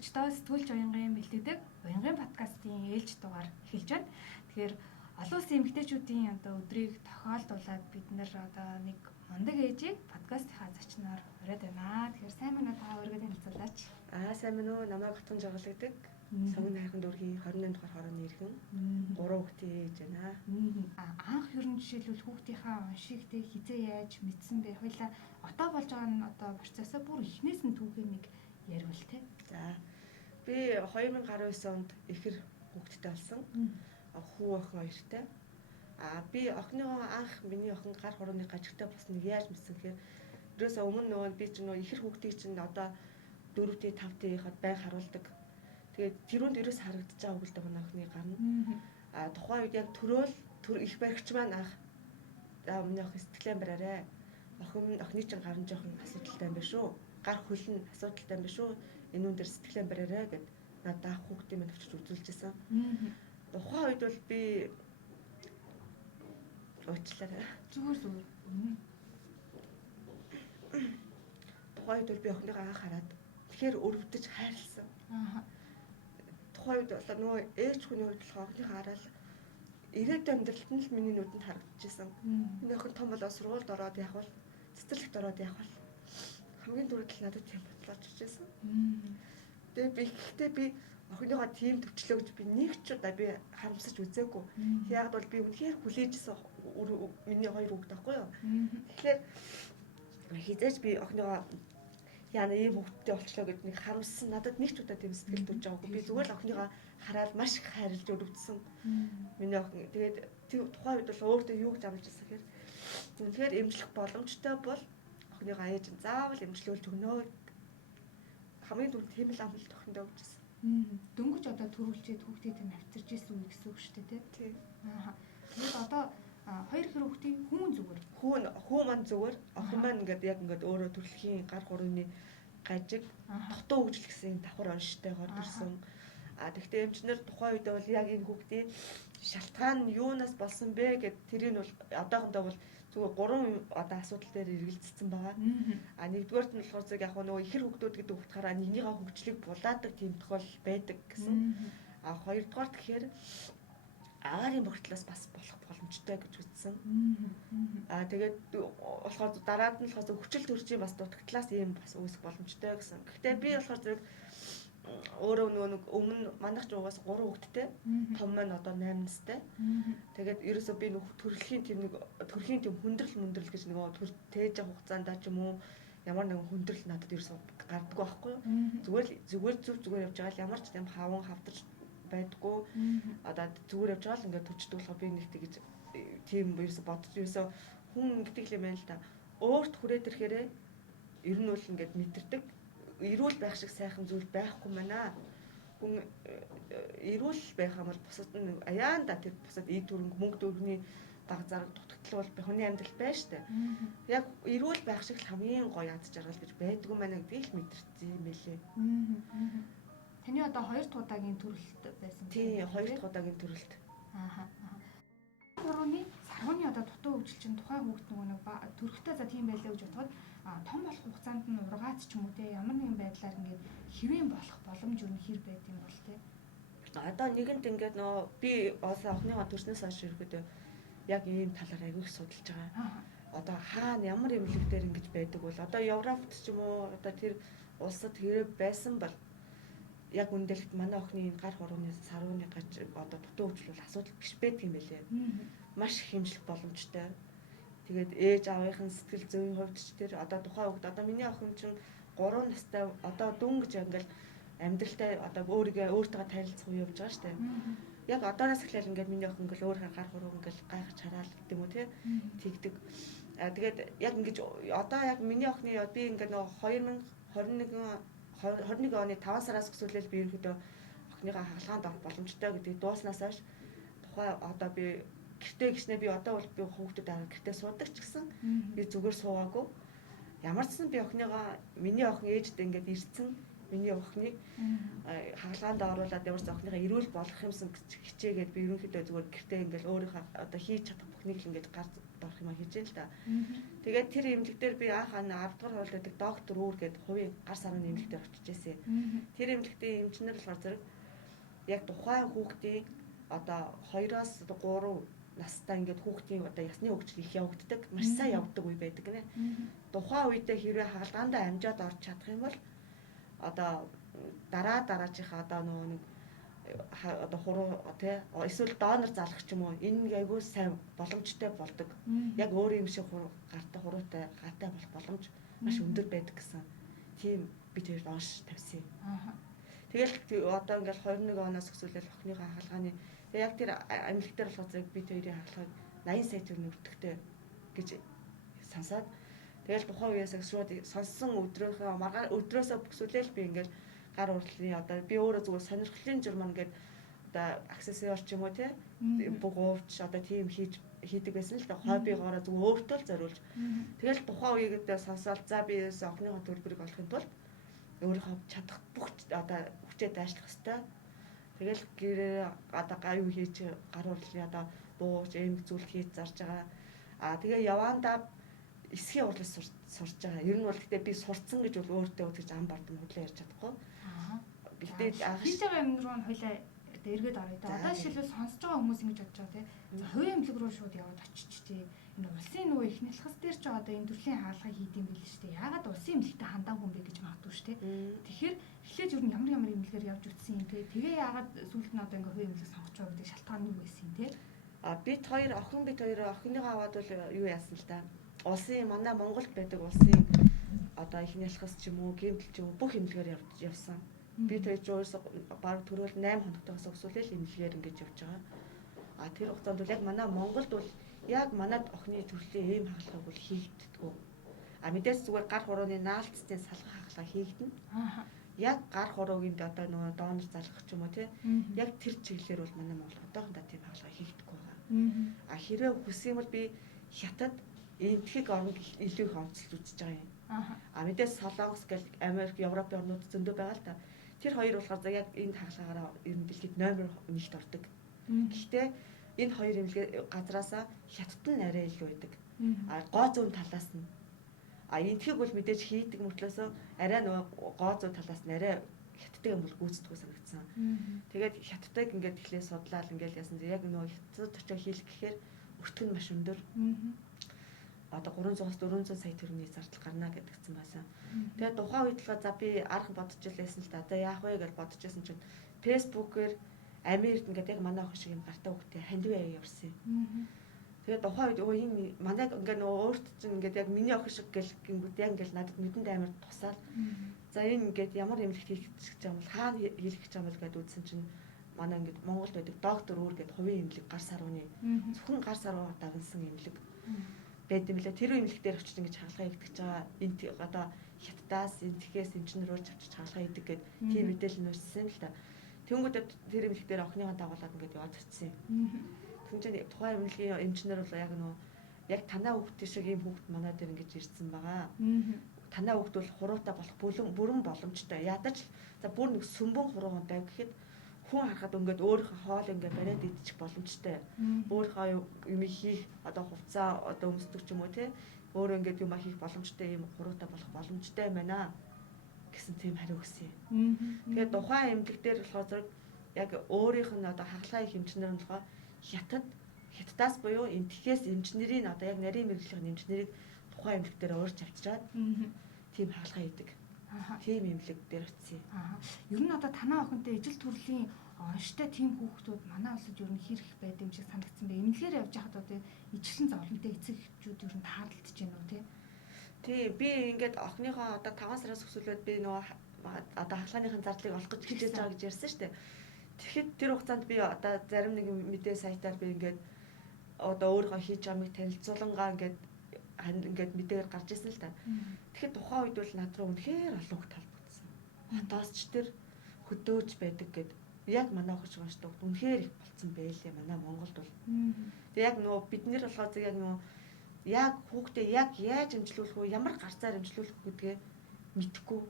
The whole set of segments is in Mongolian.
сонсогчдоо сэтгүүлч уянгийн бэлтгэдэг уянгийн подкастын ээлж дугаар эхэлж байна. Тэгэхээр олон улсын эмэгтэйчүүдийн өдрийг тохиолдуулаад бид нэр нэг мундаг ээжийг подкастынхаа зочноор ураад байна. Тэгэхээр сайн мэнэ та өөрийгөө танилцуулаач. Сайн мэнэ үү, намайг Готгон Жагалагддаг. Сонгон хайрхан дүүргийн 28 дугаар хорооны иргэн. 3 хүүхдийн ээж байна. Анх ерөн жишээлбэл хүүхдийнхаа уншиг тэг хизээ яаж мэдсэн бэ? Хоёлаа одоо болж байгаа нь процессоо бүр эхнээс нь түүхий нэг ярил те. За. Би 2019 онд ихэр хүүхэдтэй болсон. Хүү охин хоёртай. Би охиныгоо анх миний охин гар хорооны гажигтай болсныг яаж мэдсэн гэхээр ерөөсөө өмнө нөгөө би чинь нөгөө ихэр хүүхдийг чинь одоо 4-т 5-т хад бай харуулдаг. Тэгээд тэрүүнд ерөөс харагдаж байгаа үгэлдэг манай охины гар нь. Тухайн үед яг их баригч маань анх миний охин сэтгэлэн бариарай. Охины чинь гар нь жоохон асуудалтай юм байна шүү. Гар хөл нь асуудалтай юм байна шүү. Энэ дээр сэтгэлэн бариарай гэд надад хүүхдийн минь авчирч үзүүлчихсэн. Тухайн үед бол би уучлаарай. Зүгээр. Тухайн үед бол би охиныгаа анх хараад тэгэхээр өрөвдөж хайрлсан. Тухайн үед бол нөгөө ээж хүний хувьд болох охиныхаа хараад ирээдүйн амьдралд нь л миний нүдэнд харагдчихсан. Миний охин том болоод сургуульд ороод явах бол цэцэрлэгт ороод явах бол хамгийн түрүүнд л надад тийм бодлооч ирсэн. Тэгээд би охиныгоо тийм төвчлөө гэж би нэг ч удаа би харамсаж үзээгүй. Яг бол би үнэхээр хүлээжсэн миний хоёр хүүхэд байхгүй юу. Тэгэхээр хизээж би охиныгоо яна ийм хүүхэдтэй болчлоо гэж нэг харамссан. Надад нэг ч удаа тийм сэтгэл төрж байгаагүй. Би зүгээр л охиныгоо хараад маш их хайрлж өрөвдсөн. Миний охин тэгээд тухайн үед бол өөртөө юу гэж амлаж байсан гэхээр үнэхээр эмчлэх боломжтой бол охиныгоо ээж нь заавал эмчлүүлж өгнө. Хамгийн түрүүнд тийм л амлалт охиндоо өгчсэн. Дөнгөж одоо төрүүлчихэд хүүхдийг нь авчирч ирсэн үү гэсэн үг шүү дээ тий. Тэгээд одоо хоёр хэр хүүхдийн хүн зүгээр. Хүн маань зүгээр. Охин маань ингээд өөрөө төрөлхийн гар хурууны гажиг дотоо хөгжил гэсэн давхар онштойгоор төрсөн. Тэгвэл эмчнэр тухайн үед бол яг энэ хүүхдийн шалтгаан нь юунаас болсон бэ гэд тэрийг бол одоохондоо бол зүгээр 3 одоо асуудал дээр эргэлзсэн байгаа. Нэгдүгээрт нь болохоор яг нөгөө ихэр хүүхдүүд гэдэг утгаараа нэгнийхээ хөгжлийг булаадаг тийм тохиолдол байдаг гэсэн. Хоёрдугаар тэгэхээр агаарын бохирдлоос бас болох боломжтой гэж үзсэн. Тэгээд болохоор дараад нь болохоор хүчил төржийн бас дутагдлаас ийм бас үүсэх боломжтой гэсэн. Гэхдээ би болохоор зэрэг өөрөө нэг өмнө манайх ч угаас 3 хүүхэдтэй. Том маань одоо 8 настай. Тэгээд ерөөсөө би төрөлхийн тийм хүндрэл гэж нөгөө тээж хугацаанд ч юм уу ямар нэгэн хүндрэл надад ерөөсөө гарддаг байхгүй юу. Зүгээр явж байгаа л ямар ч тийм хаван хавдарч байдгүй. Одоо зүгээр явж байгаа л ингээд төчд болохоо би нэг тэгж тийм ерөөсөө бодож ерөөсөө хүн гэдэг юм байна л да. Өөрт хүрээд ирэхээрээ ер нь бол ингээд мэдэрдэг. Эрүүл байх шиг сайхан зүйл байхгүй мэнэ. Хүн эрүүл байх юм бол бусад нь аяанда тэр бусад ий төрөнг мөнгө төгрөгийн баг зараг дутагдал бол хүний амьдрал байна штэ. Яг эрүүл байх шиг хамгийн гоё ад жаргал гэж байдгүй мэнэ гэдгийг л мэдэрсэн юм байлээ. Таны одоо 2 дахь удаагийн төрөлт байсан. Тий, 2 дахь удаагийн төрөлт. Хурууны саргууны одоо дутуу хөгжил чинь тухайн хүүхд нэг төрөхтэй за тийм байлаа гэж бодоход том болох хугацаанд нь ургаац ч юм уу те ямар нэгэн байдлаар ингээд хэвэн болох боломж юу хэр байд юм бол те. Одоо нэгэнт ингээд нөө би охиныгоо төрснөөс хойш ирэхэд яг ийм талаар аягүй их судалж байгаа. Одоо хаана ямар эмнэлэг дээр ингэж байдаг бол одоо Европт ч юм уу одоо тэр улсад хэрэг байсан бол яг үндэлт манай охины гар хурууны сарууны гаж одоо дутуу хөгжил бол асуудал биш байдаг юм байлээ. Маш их хэмжлэх боломжтой. Тэгээд ээж аавынхын сэтгэл зүйн хувьд ч тэр одоо тухайн хүүхд одоо миний охин чинь 3 настай одоо дүн гэж ингээл амьдралтай одоо өөртөө танилцах уу явж байгаа штэ. Яг одооноос эхлээл ингээд миний охин ингээл өөрийнхөө гар хурууг ингээл гайхаж хараал гэдэг юм уу те тэгдэг. Тэгээд яг ингэж одоо яг миний охины би ингээд нөгөө 2021 оны 5 сараас өсвөлэл би ерөнхийдөө охиныхаа хагалгаанд орох боломжтой гэдгийг дууснаас хойш тухай одоо би гэртээ гиснээ би одоо бол би хүүхдэд гэртээ суудаг ч гэсэн би зүгээр суугаагүй. Ямар ч сан би охиныгоо миний охин ээжтэй ингээд ирсэн миний охиныг хагалгаанд оруулаад ямар ч охиныхаа эрүүл болох юмсан хичээгээд би ерөнхийдөө зүгээр гэртээ ингээд өөрийнхөө одоо хийж чадах бүхнийг л ингээд орох юм хийж л да. Тэгээд тэр эмнэлэг дээр би анх 10 дугаар хууль байдаг доктор Үүр гэдэг хувийн гар сарны эмнэлэг дээр очиж ирсэн. Тэр эмнэлэгтээ эмчнэр болохоор зэрэг яг тухайн хүүхдийн одоо 2-оос 3 настай ингээд хүүхдийн одоо ясны хөгжил их явагддаг, маш сайн явагддаг үе байдаг гинэ. Тухайн үедээ хэрвээ хаалгаандаа амжаад орж чадах юм бол одоо дараачихаа одоо нэг одоо хуруу тий эсвэл донор залгах ч юм уу энэ нэг айгүй сайн боломжтой болдог. Яг өөр юм шиг гартай хуруутай гатай болох боломж маш өндөр байдаг гэсэн. Тийм би тэр доош тавьсан. Тэгэл одоо ингээл 21 оноос өсвөлэл охиныхоо хаалгааны яг тэр амьлаг дээр болох зэрэг би тэрийн хаалгыг 80 сая төгрөг өртөгтэй гэж сонсоод тэгэл тухайн үеэс шууд сонссон өдрөөхөө маргааш өдрөөсөө бүсүүлээл би ингээл гар урдлын одоо би өөрөө зүгээр сонирхлын журман гэдэг одоо аксессуар ч юм уу тий бугуувч одоо тийм хийдэг байсан л да хоббигоороо зүгээр өөртөө л зориулж тэгэл тухайн үеийгдээ сонсоод за би охиныхоо төлбөрийг олохын тулд өөрийнхөө чадах бүх одоо хүчээ дайшлах хэвээр тэгэл гэрээ одоо гай юу хийж гар урдлын одоо бууч эмх зүйл хийж зарж байгаа тэгээ явандаа эсхийн урлагс сурж байгаа. Ер нь бол гэтээ би сурцсан гэж бол өөртөө үтгэж ам бардам хөдлөө ярьж чадахгүй. Гэтээ хийж байгаа юм руу хойлоо эргээд орё да. Одоо жишээлбэл сонсож байгаа хүмүүс ингэж бодож байгаа тийм. За хувийн эмнэлэг рүү шууд яваад очичтэй. Энэ улсын нөгөө их нялхас дээр ч одоо энэ төрлийн хаалгаа хийдэм байл шүү дээ. Яагаад улсын эмнэлэгтээ хандаагүй юм бэ гэж магадгүй шүү дээ. Тэгэхээр эхлээд ер нь ямар эмнэлгээр явж үтсэн юм те. Тэгээ яагаад сүүлд нь одоо ингээ хувийн эмнэлэг сонгож байгаа гэдэг шалтгаан нь юу байсан юм те. Бид хоёр охиныгоо аваад бол юу яасан л та. Улсын манай Монголд байдаг улсын одоо их нялхас ч юм уу гэмтэл ч юм уу бүх эмнэлгээр явсан. Би тэр жуурс баг төрөл 8 хоногтойгоос өсвөлэл эмнэлгээр ингэж явж байгаа. Тэр хугацаанд бол яг манай Монголд бол яг манад охины төрлийн эм хаалгыг бол хийгддэггүй. Мэдээс зүгээр гар хурууны наалтцны салгах хаалга хийгдэнэ. Яг гар хуруугийн одоо нөгөө донор залгах ч юм уу тий. Яг тэр чиглэлээр бол манай Монгол одоохондоо тийм хаалга хийгдэггүй байгаа. Хэрвээ хүсэх юм бол би хятад энтхийг орнд илүү их онцлж үзэж байгаа юм. Мэдээс Солонгос гэл Америк, Европын орнууд зөндөө байгаа л та. Тэр хоёр болохоор яг энэ хаалгаараа ер нь дэлхийд номер 1-т ордог. Гэхдээ энэ хоёр эмнэлэг газраасаа хятад нь арай илүү байдаг. Гоо зүүн талаас нь. Энтхийг бол мэдээж хийдэг мөртлөөсөө арай нөгөө гоо зүүн талаас нь арай хятадтай юм бол гүйцэтгэв санагдсан. Тэгээд хятадтайг ингээд эхлээ судлаад ингээд яасан яг нөгөө хятад очоо хийх гэхээр өртөг нь маш өндөр. Одоо 300-аас 400 сая төгрөгийн зардал гарна гэдгсэн байсан. Тэгээд тухайн үед л за би арга бодож илсэн л та. Одоо яах вэ гэж бодож байсан чинь фэйсбүүкээр Америкт ингээд яг манай охин шиг юм гартаа хөхтэй хандив явсан. Тэгээд тухайн үед энэ манай ингээд нөгөө өөрт чинь ингээд яг миний охин шиг гэл гингүүд яг ингээд надад нүдэнд амар тусаад за энэ ингээд ямар эмнэлэгт хийх гэж байгаа юм бол хаана хийх гэж байгаа юм бол гэдээ үзсэн чинь манай ингээд Монголд байдаг доктор Үүр гэдэг хувийн эмнэлэг гар сарууны зөвхөн гар саруу дагнсан эмнэлэг байд юм лээ. Тэр эмнэлэг дээр очиж ингэж хаалгаа хийгдэж байгаа. Энд одоо хятадаас энтхээс эмчнэрүүлж авчиж хаалгаа хийдэг гэдэг тийм мэдээлэл нь өрсөн л да. Тэнгүүдэд тэр эмнэлэг дээр охиныгоо дагуулад ингэж яваад очсон юм. Тэгвэл чинь тухайн эмнэлгийн эмчнэр бол яг нөө яг танаа хүүхд шиг ийм хүүхд манай дээр ингэж ирсэн байгаа. Танаа хүүхд бол хуруутай болох бүрэн боломжтой. Ядаж за бүр нэг сүмбэн хуруутай гэхэд хүн харахад ингээд өөрийнхөө хоол ингээд бариад идчих боломжтой. Өөрийнхөө юм хийх одоо хувцас одоо өмсдөг ч юм уу тий. Өөрөө ингээд юм хийх боломжтой юм хуруутай болох боломжтой юм байна гэсэн тийм хариу өгсөн юм. Тэгээд тухайн эмнэлэг дээр болохоор зэрэг яг өөрийнх нь одоо хаалгаа их эмчнэр нь болохоор хятадаас буюу энтхээс эмчнэрийн одоо яг нарийн мэрэгжлийн эмчнэрийг тухайн эмнэлэг дээр өөрч авчираад тийм хаалгаа хийдэг. Тийм эмнэлэг дээр очив. Ер нь одоо танаа охинтой ижил төрлийн онштой тийм хүүхдүүд манай улсад ер нь хэрэг байд юм шиг санагдсан бэ. Эмнэлгээр явж байхад одоо ижилхэн зовлонтой эцэг эхчүүд ер нь таарлагдж байна уу тий? Тий, би ингээд охиныхоо одоо 5 сараас өсвөлээд би нөгөө одоо хаалганыхын зардлыг олох гэж хичээж байгаа гэж ярьсан шүү дээ. Тэгэхэд тэр хугацаанд би одоо зарим нэг мэдээ сайтаар би ингээд одоо өөрийнхөө хийж байгааг танилцуулангаа ингээд мэдээгээр гарч ирсэн л та. Тэгэхэд тухайн үед бол над руу үнэхээр олон хүн талбагдсан. Хотоосч тэр хөдөөж байдаг гэд яг манай охин шиг шүү дээ. Үнэхээр их болцсон байлээ манай Монголд бол. Тэгээ яг нөгөө бид нэр болохоор яг нөгөө яг хүүхдээ яг яаж амжилуулах вэ? Ямар гарцаар амжилуулах гэдгээ мэдхгүй.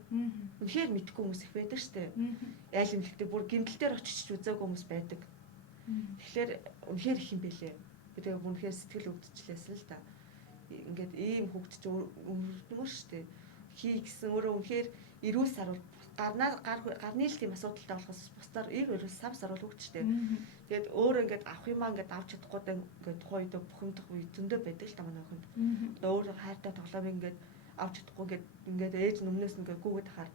Үнэхээр мэдхгүй хүмүүс их байдаг шүү дээ. Айл эмнэлэгтээ бүр гэмтэл дээр очиж үзээгүй хүмүүс байдаг. Тэгэхээр үнэхээр их юм бэлээ. Би тэгээ үнэхээр сэтгэл өвдчихлээсэн л та. Ингээд ийм хөвгт ч өрнөмөр штэ. Хий гэсэн өөрөө үнэхээр эрүүл сар гарны л тийм асуудалтай болохоос бусдаар эрүүл сав сар бол хөвгтчтэй. Тэгээд өөрөө ингээд авах юмаа ингээд авч чадахгүй ингээд тухайн үед бухимдах үе зөндөө байдаг л та манай охинд. Одоо өөрөө хайртай тоглоом ингээд авч чадахгүй ингээд ээж нүмнээс ингээд гүгэд хахаар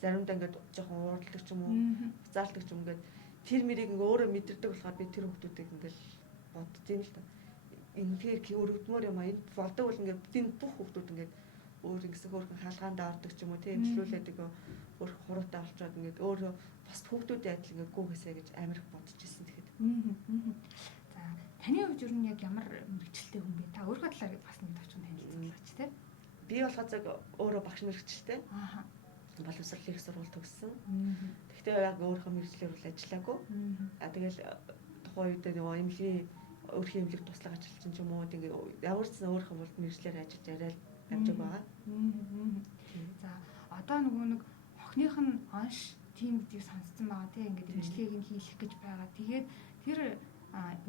заримдаа ингээд жоохон уурладаг ч юм уу, буцаалдаг ч юм ингээд тэр мэрийг ингээд өөрөө мэдэрдэг болохоор би тэр хүмүүсийг ингээд боддtiin л та. Ингээд өрөвдмөр юм аа энэ болдог бол ингээд энэ бүх хүмүүс ингээд өөр ингэсэн хөөрхөн хаалгаанд ордог ч юм уу тийм имжлүүлээд өөр хуруутай болчоод ингээд өөрөө бас хүүхдүүдийн адил ингээд гүгээсэй гэж амар их бодож ирсэн тэгэхэд. За таны хувьд ер нь яг ямар мэрэгчлээ хүн бэ? Та өөрийнхөө талаар бас нэг товчхон танилцуулаач тийм. Би болохоор цаг өөрөө багш мэрэгчлээ. Боловсролын их сургууль төгссөн. Гэхдээ яг өөрийнхөө мэрэгчлэр бол ажиллаагүй. Тэгэл тухайн үед нөгөө эмнэлгийн өөрхийн эмнэлэг туслах ажилчин ч юм уу ингээд ямар ч сан өөрийнхөө бол мэрэгчлэр ажиллаж арай амжиг байгаа. За одоо нөгөө нэг охиных нь онш тийм гэдгийг сонсцсон байгаа тийм ингээд эмчилгээг нь хийх гэж байгаа. Тэгээд тэр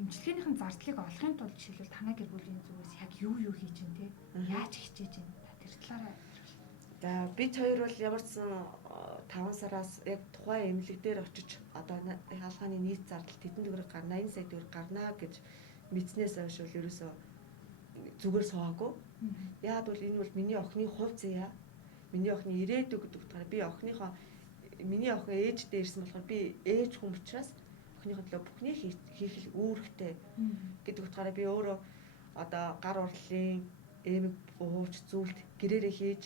эмчилгээнийхэн зардлыг олохын тулд жишээлбэл танай гэр бүлийн зүгээс яг юу хийж ин тийм яаж хичээж ин тэр талаараа. За бид хоёр бол ямар ч сан 5 сараас яг тухайн эмнэлэг дээр очиж одоо хаалгааны нийт зардал тэдэн төгрөг гарна 80 сая төгрөг гарна гэж мэдснээс хойш бол ерөөсөө зүгээр суугаагүй. Яагад бол энэ бол миний охины хувь заяа. Миний охины ирээдүг гэдэг утгаараа би миний охин ээжтэй ирсэн болохоор би ээж хүн учраас охиныхоо төлөө бүхний хийх үүрэгтэй гэдэг утгаараа би өөрөө одоо гар урлалын эмэг бууж зүйлт гэрээрээ хийж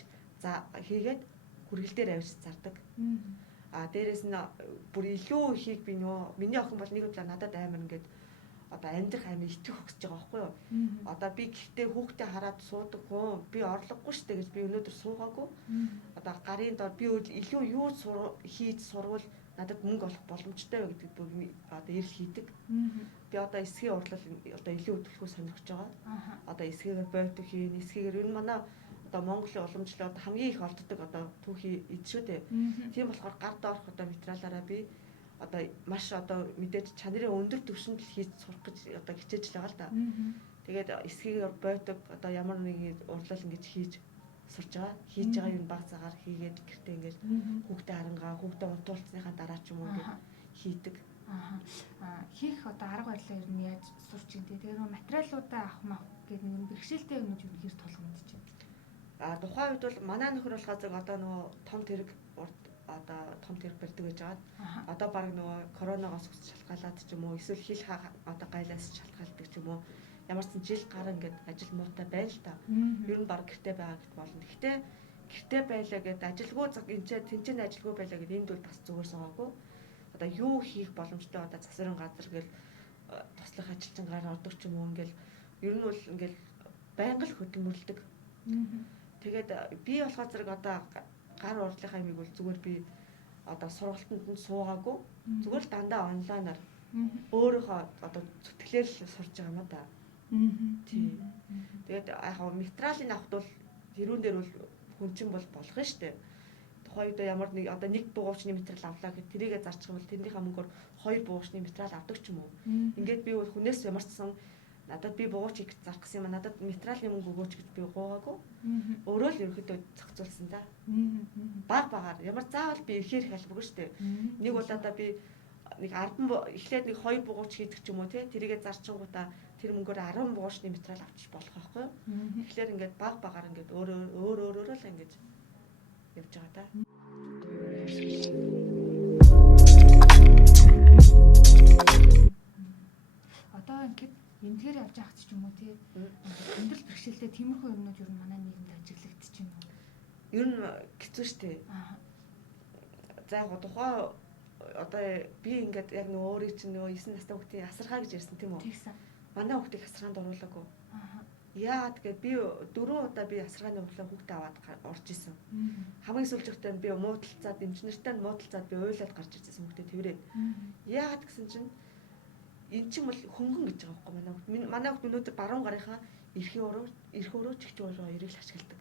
хийгээд хүргэл дээр авчиж зардаг. Дээрээс нь бүр илүү ихийг би миний охин бол нэг удаа надад амар ингээд одоо амьдрах амин итгэх өгсөж байгаа байхгүй юу? Одоо би гэхдээ хүүхдээ хараад суудаг хүн би орлогогүй штэ гэж би өнөөдөр суугаагүй. Одоо гарын дор би илүү юу хийж сурвал надад мөнгө олох боломжтой вэ гэдэг бүгд одоо ирэл хийдэг. Би одоо эсгийн урлал одоо илүү хөдөлгөхөө сонирхож байгаа. Одоо эсгээгээр бойтог хийн, эсгээгээр энэ манай одоо Монголын уламжлалд хамгийн их олддог одоо түүхий эд шүү дээ. Тийм болохоор гар доорх одоо материалаараа би одоо маш одоо мэдээж чанарын өндөр түвшинд хийж сурах гэж одоо хичээж л байгаа л да. Тэгээд эсгийн бойтог одоо ямар нэгэн урлал ингэж хийж сурж байгаа. Хийж байгаа юм баг цагаар хийгээд гэртээ ингэж хүүхдээ харангаа хүүхдээ унтуулсныхаа дараа ч юм уу ингэж хийдэг. Хийх одоо арга барилаа ер нь яаж сурч ин тэгээд материалуудаа авах мах гэдэг нэг бэрхшээлтэй юмнууд юу хэр тулгамдж байна. Тухайн үед бол манай нөхөр болохоор зэрэг одоо нөгөө том тэрэг одоо том тэрэг барьдаг гэж байгаа. Одоо баг нөгөө коронавигоос үсч шалтгаалаад ч юм уу эсвэл хил одоо гайлаас шалтгаалдаг ч юм уу ямар ч жил гар ингээд ажил муутай байл л та. Ер нь баг гэртээ байгаа гэд болно. Гэхдээ гэртээ байлаа гэд ажилгүй тэнцэн ажилгүй байлаа гэд энд бол бас зүгээр суугаагүй. Одоо юу хийх боломжтой одоо засварын газар гэл туслах ажилчингаар ордог ч юм уу ингээл ер нь бол ингээл байнга л хөдөлмөрлөдөг. Тэгээд би болохоор зэрэг одоо гар урлалынхаа юмыг бол зүгээр би одоо сургалтанд нь суугаагүй. Зүгээр л дандаа онлайнаар өөрийнхөө одоо зүтгэлээр л сурж байгаа юм да. Тийм. Тэгээд яг материалын авахд бол тэрүүн дээр бол хүн чинь бол болох нь штэ. Тухайн үед ямар нэг одоо нэг бугуучны материал авлаа гэхэд тэрийгэ зарчих юм бол тэрнийхээ мөнгөөр 2 бугуучны материал авдаг ч юм уу. Ингээд би бол хүнээс ямар ч сан надад би бугуучийг зарах гэсэн юм надад материалын мөнгө өгөөч гэж би гоогагүй. Өөрөө л ерөөхдөө зохицуулсан да. Багаар ямар заавал би ихээр хэлбэргүй штэ. Нэг удаа би нэг 10 эхлээд нэг 2 бугууч хийдэг ч юм уу тий тэрийгэ зарчингуудаа тэр мөнгөөр 10 бугуучны материал авчиж болох байхгүй юу? Тэгэхээр ингээд багаар ингээд өөрөөрөө л ингээд явж байгаа та. Одоо ингээд эмнэлгээр явж байгаа ч юм уу тий амьдрал бэрхшээлтэй тиймэрхүү юмнууд ер нь манай нийгэмд ажиглагдчих юм уу? Ер нь хэцүү штэ. За яг тухай одоо би ингээд яг нөгөө өөрийг чинь нөгөө 9 настай хүүхдийн асархаа гэж ярьсан тийм үү? Тэгсэн. Манай хүүхдийг асаргаанд оруулаагүй. Яагаад гэвэл би 4 удаа би асаргааны хурлаа хүүхдээ аваад орж исэн. Хамгийн сүүлчтэй би муудалцаад эмчнэртэй муудалцаад би уйлаад гарч ирсэн хүүхдээ тэрвэрээ. Яагаад гэсэн чинь эн чинь бол хөнгөн гэж байгаа байхгүй манай хүүхд. Манай хүүхд өнөөдөр баруун гарынхаа эрх өрөө чигч өрөө эрийг л ашигладаг.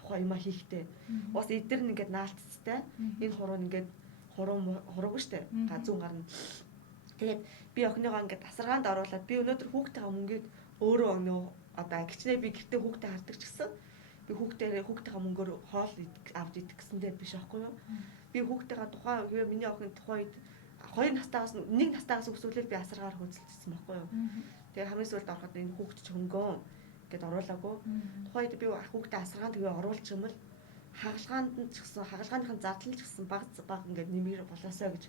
Тухайн юма хийхдээ. Бас эдгээр нь ингээд наалтцтай. Энэ хуруу ингээд хурууг штэ. Газун гарна. Тэгээд би охиныгоо ингээд тасаргаанд оруулаад би өнөөдөр хүүхдтэйгээ мөнгөд өөрөө нөө одоо гिचнээ би гэртээ хүүхдэд хардаг ч гэсэн би хүүхдтэйгээ мөнгөөр хоол авч идэх гэсэндээ биш аахгүй юу? Би хүүхдтэйгээ тухайн миний охин тухайн үед 2 настайгаас 1 настайгаас өсвөлээ би асаргаар хөөцөлдсөн байхгүй юу? Тэгээ хамгийн сүүлд ороход энэ хүүхд ч хөнгөн гэд оруулаагүй. Тухайн үед би хүүхдээ асаргаанд тэгээ оруулж юм бол хагалгаанд ч гэсэн хагалгааныхын зардал ч гэсэн баг ингээд нэмэр болоосоо гэж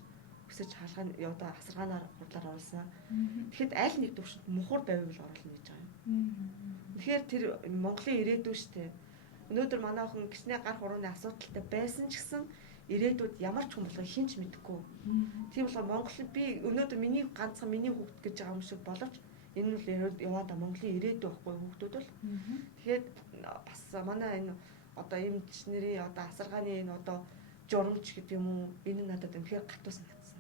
өсөж хаалгааны одоо асаргаанаар худлаар оруулсан. Тэгэхэд аль нэг төвшөнд мухар байвал оруулна гэж байгаа юм. Тэгэхээр тэр Монголын ирээдүй шүү дээ. Өнөөдөр манай охин гисний гар хурууны асуудалтай байсан ч гэсэн ирээдүйд ямар ч хүн болгоо хинч мэдэхгүй. Тийм болохоор Монгол би өнөөдөр миний ганцхан миний хүүхд гэж байгаа юм шиг боловч энэ нь яваад Монголын ирээдүй байхгүй хүүхдүүд бол. Тэгэхээр бас манай энэ одоо эмчнэрийн одоо асаргааны энэ одоо журамч гэдэг юм уу энэ надад үнэхээр гатуу санагдсан.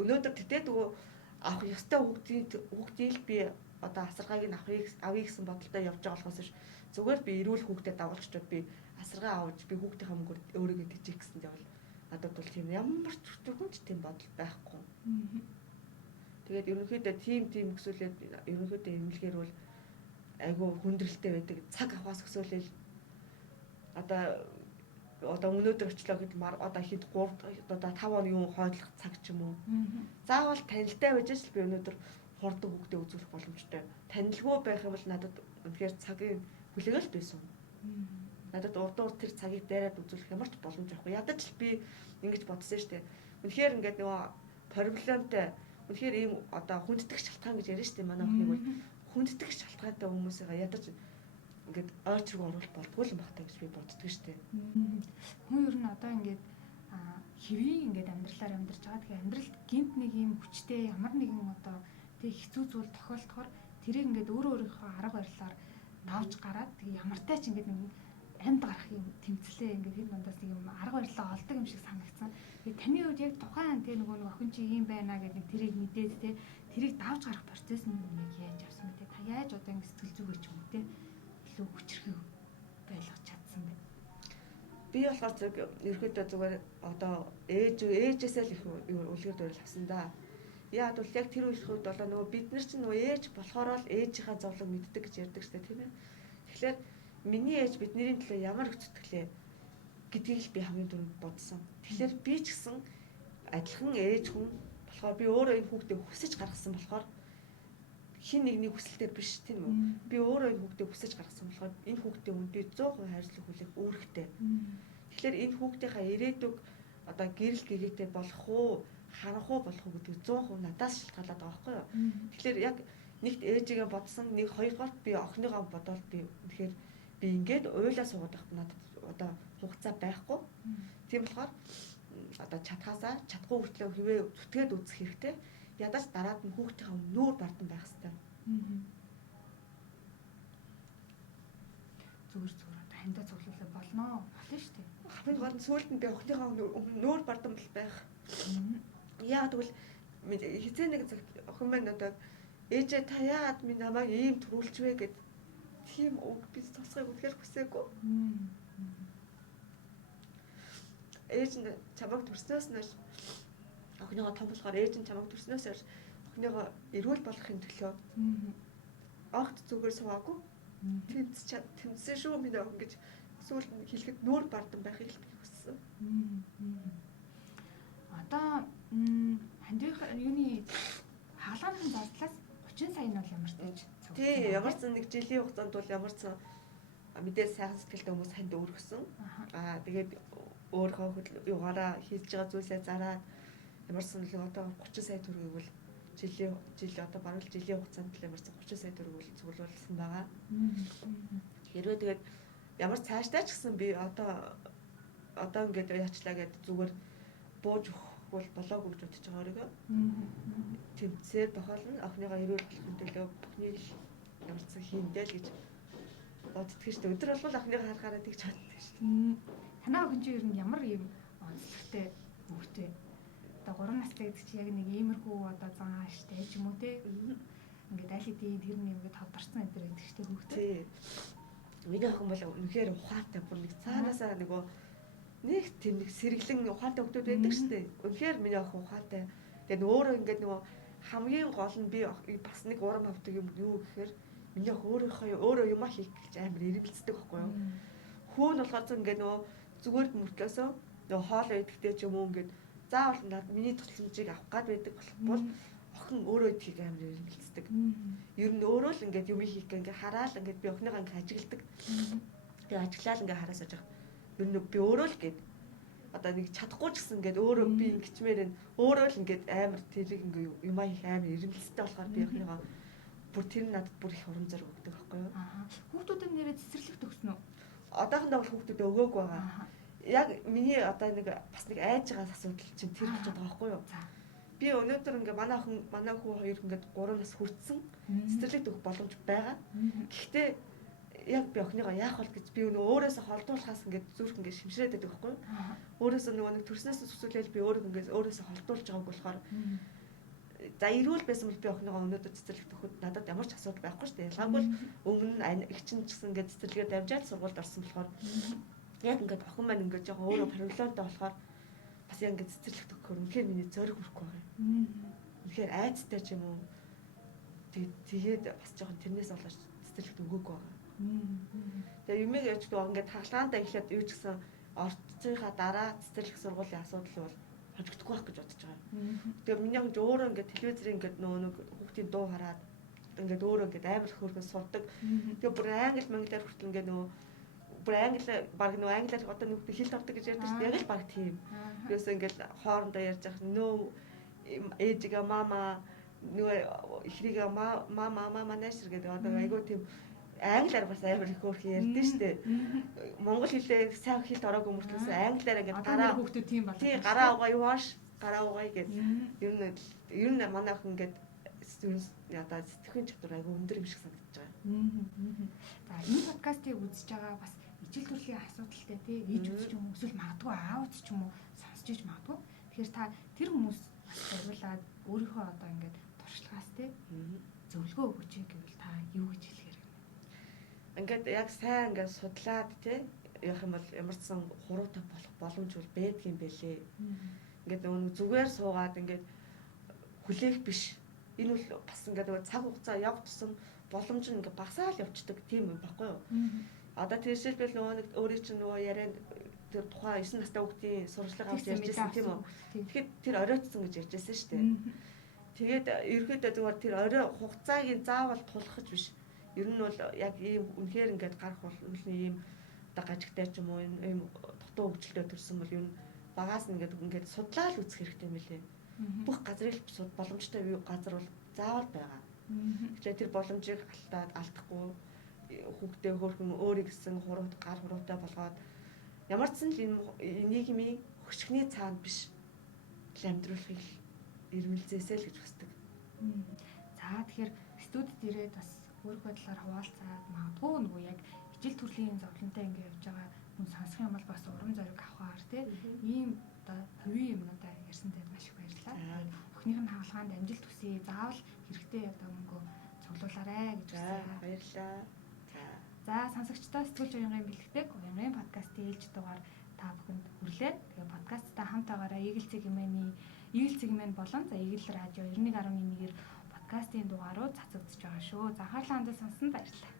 Өнөөдөр тэтэд нөгөө авах ёстой хүүхдийг л би одоо асаргааг нь авъя гэсэн бодолтой явж байгаа болохоос биш зүгээр би эрүүл хүүхдэд дагуулчдод би асаргаа авч би хүүхдийнхээ мөнгөөр өөрийгөө тэжих гэсэндээ бол надад бол тийм ямар ч хүнд тийм бодол байхгүй. Тэгээд ерөнхийдөө тийм өсвөлээд ерөнхийдөө эмнэлгээр бол айгүй хүндрэлтэй байдаг. Цаг авахаас өсвөлээл одоо өнөөдөр очлоо гэд одоо хэд 3 одоо 5 хоногийн хойдлох цаг ч юм уу. Заавал танилтай байж л би өнөөдөр хурдан хүүхдээ үзүүлэх боломжтой. Танилгүй байх юм бол надад үнэхээр цагийн хүлээгээл байсан. Надад урд тэр цагийг дайраад үзүүлэх ямар ч боломж авахгүй. Ядаж л би ингэж бодсон шүү дээ. Үнэхээр ингээд нөгөө проблемтай үнэхээр ийм одоо хүнддэг шалтгаан гэж яриа шүү дээ. Манай охиныг бол хүнддэг шалтгаантай хүмүүсээ ядаж ингээд ойрчрог оруулах болтгүй юм багтаа гэж би боддөг шүү дээ. Хүн ер нь одоо ингээд хэвийн ингээд амьдралаар амьдарч байгаа. Тэгэхээр амьдралд гинт нэг юм хүчтэй ямар нэгэн одоо тэг хэцүү зүйл тохиолдохоор тэрийг ингээд өөрийнхөө арга барилаар давж гараад тэг ямартай ч ингээд нэг амьд гарах юм тэмцлээ ингээд хэд мандаас нэг юм арга барилаа олдог юм шиг санагдсан. Тэгээ таны хувьд яг тухайн тэг нөгөө нэг охин чи ийм байна гэдэг тэрийг мэдээд те тэрийг давж гарах процесс нь яг яаж явсан бэ? Та яаж одоо ингэ сэтгэл зүгээр ч юм уу те илүү хүчрхэг байлгах чадсан бэ? Би болохоор зөв ерөөдөө зүгээр одоо ээжээсээ л их үлгэр дуурайл авсан да. Яа бол яг тэр үед бол нөгөө бид нар чинь нөгөө ээж болохоор л ээжийнхээ зовлог мэддэг гэж ярьдаг шүү дээ тийм ээ. Тэгэхээр миний ээж бидний төлөө ямар их зүтгэлээ гэдгийг л би хамгийн түрүүнд бодсон. Тэгэхээр би ч гэсэн адилхан ээж хүн болохоор би өөрөө энэ хүүхдээ хүсэж гаргасан болохоор хин нэгний хүсэлтээр биш тийм үү? Би өөрөө энэ хүүхдээ хүсэж гаргасан болохоор энэ хүүхдээ үнд би 100% хайрлах хүлээх үүрэгтэй. Тэгэхээр энэ хүүхдийнхаа ирээдүг одоо гэрэл гэгээтэй болох уу, харах уу болох уу гэдэг 100% надаас шалтгаалаад байгаа байхгүй юу? Тэгэхээр яг нэгт ээжигээ бодсон, нэг хоёрдугаар би охиныгоо бодоод би тэгэхээр би ингээд уйлаа суугаад байх надад одоо хугацаа байхгүй. Тийм болохоор одоо чадхаасаа чадахгүй хүртлээр хөвөө зүтгээд үзэх хэрэгтэй. Ядаж дараад нь хүүхдийнхээ нүүр бардан байх хэрэгтэй. Зүгээр таньдаа цуглуулах болно шүү дээ. Хамгийн гол нь сүүлд нь би охиныхоо нүүр бардан бол байх. Яагаад гэвэл хизээ нэг охин маань одоо ээжээ та яагаад минь намайг ийм төрүүлж вэ гэд тийм үг би сонсхийг үнэхээр хүсээгүй. Ээж нь чамайг төрснөөс нь охиныгоо том болохоор ээж нь чамайг төрснөөс хойш охиныгоо эрүүл болгохын төлөө огт зүгээр суугаагүй. Тэмцсэн шүү минь охин гэж сүүлд нь хэлэхэд нүүр бардан байхыг л би хүссэн. Одоо хандивын юуны хаалганы зардлаас 30 сая нь бол ямар ч гэж. Тий, ямар ч нэг жилийн хугацаанд бол ямар ч мэдээж сайхан сэтгэлтэй хүмүүс ханд өөргөсөн. Тэгээд өөрөө юугаараа хийж байгаа зүйлээ зараад ямар ч нэг одоо 30 сая төгрөгийг бол жил одоо баруун жилийн хугацаанд л ямар ч 30 сая төгрөг бол цуглуулсан байгаа. Хэрвээ тэгээд ямар цаашдаа ч гэсэн би одоо ингээд яачлаа гэд зүгээр бууж өгөх болоогүй гэж бодож байгаа өөрийгөө. Тэмцээр тохиолно охиныгоо эрүүл болохын төлөө бүхнийг ямар ч хийндэл гэж боддог шүү дээ. Өдөр болгол охиныгоо харахаараа тэгж боддог шүү дээ. Танаа охин чи ер нь ямар юм онцлогтой мөртэй. Одоо 3 настай гэдэг чи яг нэг иймэрхүү одоо зан хааштай ч юм уу те. Ингээд аль хэдийн тэр нэг ингээд тодорцсон энэ гэдэг чинь хүүхдээ. Тий. Миний охин бол үнэхээр ухаантай бүр нэг цаанаасаа нэг тийм нэг сэргэлэн ухаантай хүмүүс байдаг шүү дээ. Үнэхээр миний охин ухаантай. Тэгээд өөрөө ингээд нөгөө хамгийн гол нь би бас нэг урам авдаг юм юу гэхээр миний өөрөө юмаа хийх гэж амар эргэлздэг байхгүй юу. Хүүн болохоор ингээд нөгөө зүгээр мөртлөөсөө нөгөө хоол идэхтэй ч юм уу ингээд заавал надад миний тусламжийг авах гад байдаг бол охин өөрөө идхийг амар эргэлздэг. Ер нь өөрөө л ингээд юм хийх ингээд хараал ингээд би охиныгаа ингээд ажигладаг. Тэгээ ажиглал ингээд хараа сууж байгаа. Ер нь би өөрөө л гээд одоо нэг чадахгүй ч гэсэн ингээд өөрөө би ингэчмээр нь өөрөө л ингээд амар тэрийг ингээд юмаа хийх амар эргэлзэлтэй болохоор би охиныгаа бүр тэр нь надад бүр их урам зориг өгдөг байхгүй юу. Хүүхдүүдэд нэрээ цэцэрлэг төгснө үү? Одоохондоо бол хүүхдүүд өгөөгүй байгаа. Яг миний одоо нэг бас нэг айж байгаа асуудал чинь тэр болж байгаа байхгүй юу. Би өнөөдөр ингээ манай хүү хоёр ингээ 3 нас хүрсэн цэцэрлэгт өгөх боломж байгаа. Гэхдээ яг би охиныгоо яах вэ гэж би өөрөөсөө холдуулахаас ингээ зүрх ингээ шимшрээд байдаг байхгүй юу. Өөрөөсөө нөгөө нэг төрснөөс төсөөлөл би өөрөөсөө холдуулж байгааг болохоор за ирүүл байсан бол би охиныгоо өнөөдөр цэцэрлэгт өгөхөд надад ямар ч асуудал байхгүй шүү дээ. Ялгаагүй өмнө эгчин ч гэсэн ингээ цэцэрлэгээ дамжаад сургуульд орсон болохоор яг ингээд охин маань ингээд жоохон өөрөө проблемтай болохоор бас яг ингээд цэцэрлэгт өгөхөөр үнэхээр миний зориг хүрхгүй байгаа юм. Үнэхээр айцтай ч юм уу. Тэгээд бас жоохон тэрнээс болоод цэцэрлэгт өгөөгүй байгаа. Тэгээ юмэг яаж гэдэг ингээд хаалгаандаа ихлээд юу ч гэсэн орцсныхаа дараа цэцэрлэг сургуулийн асуудал бол хожигдохгүй байх гэж бодож байгаа. Тэгээ миний яг өөрөө ингээд телевизээр ингээд нэг хүүхдийн дуу хараад ингээд өөрөө ингээд амар хөөргөн сурдаг. Тэгээ бүр англиар хүртэл ингээд бүр баг англиар одоо нэг хэлд ордог гэж ярьдаг шүү дээ. Яг л баг тийм. Юус ингээд хоорондоо ярьж байгаа ээжигээ мама нөгөө ихрийгээ мама нэшэр гэдэг одоо айгуу тийм англиар бас амар их хөөрхөн ярьдэн шүү дээ. Монгол хэлээр сайн хэлд ороогүй мөртлөөс англиар ингээд гараа хүүхдүүд тийм болдог. Тийм гараа угаая гэдэг. Ер нь манай охин ингээд одоо сэтгэхүйн чадвар айгуу өндөр юм шиг санагдаж байгаа. За энэ подкастыг үзэж байгаа бас ижил төрлийн асуудалтай тий ээж үз ч юм уу эсвэл магадгүй аав үз ч юм уу сонсч иж магадгүй. Тэгэхээр та тэр хүмүүс бас зориулаад өөрийнхөө одоо ингээд туршлагаас тий зөвлөгөө өгөөч гэвэл та юу гэж хэлэхээр юм? Ингээд яг сайн ингээд судлаад тий явах юм бол ямар ч сан хуруутай болох боломж бол байдаг юм бэлээ. Ингээд нөгөө зүгээр суугаад ингээд хүлээх биш. Энэ бол бас ингээд цаг хугацаа явах тусам боломж нь ингээд багасаал явцдаг тийм юм баггүй юу? Одоо тийшэлбэл нөгөө нэг өөрийн чинь нөгөө яриад тэр тухайн 9 настай хүүхдийн сурчлага авч ярьжсэн тийм үү? Тэгэхэд тэр оройтсон гэж ярьжсэн шүү дээ. Тэгээд ерөөдөө зүгээр тэр орой хугацааг заавал тулахж биш. Ер нь бол яг ийм үнэхээр ингээд гарах бол ийм одоо гажигтай ч юм уу ийм дутуу хөгжилтэй төрсэн бол ер нь багаас ингээд судлаад үзэх хэрэгтэй юм лээ. Бүх газрын боломжтой газар бол заавал байгаа. Тэгэхээр тэр боломжийг алдахгүй хүүхдээ хөөрхөн өөрийг гэсэн гар хуруутай болгоод ямар ч сан нийгмийн хөшгөний цаанд биш амьдруулахыг ирмэлзээсэй л гэж хүсдэг. За тэгэхээр студид ирээд бас өөрийнхөө талаар хуваалцаад магадгүй нөгөө яг ижил төрлийн зовлонтой ингэ явж байгаа хүн сонсох юм бол бас урам зориг авахаар тий ийм одоо хувийн юмнуудаа ярьсан танд маш их баярлалаа. Охиных нь хаалгаанд амжилт хүсье. Заавал хэрэгтэй одоо мөнгө цуглуулаарай гэж хүсье. Баярлалаа. За сонсогчдоо сэтгүүлч уянгийн бэлтгэдэг уянгийн подкастын ээлж дугаар та бүхэнд хүрлээ. Тэгээ подкасттай хамт байгаараа Игэл цэгмэн болон за Игэл радио 91.1-ээр подкастын дугаарууд цацагдж байгаа шүү. За анхаарлаа хандаж сонсон баярлалаа.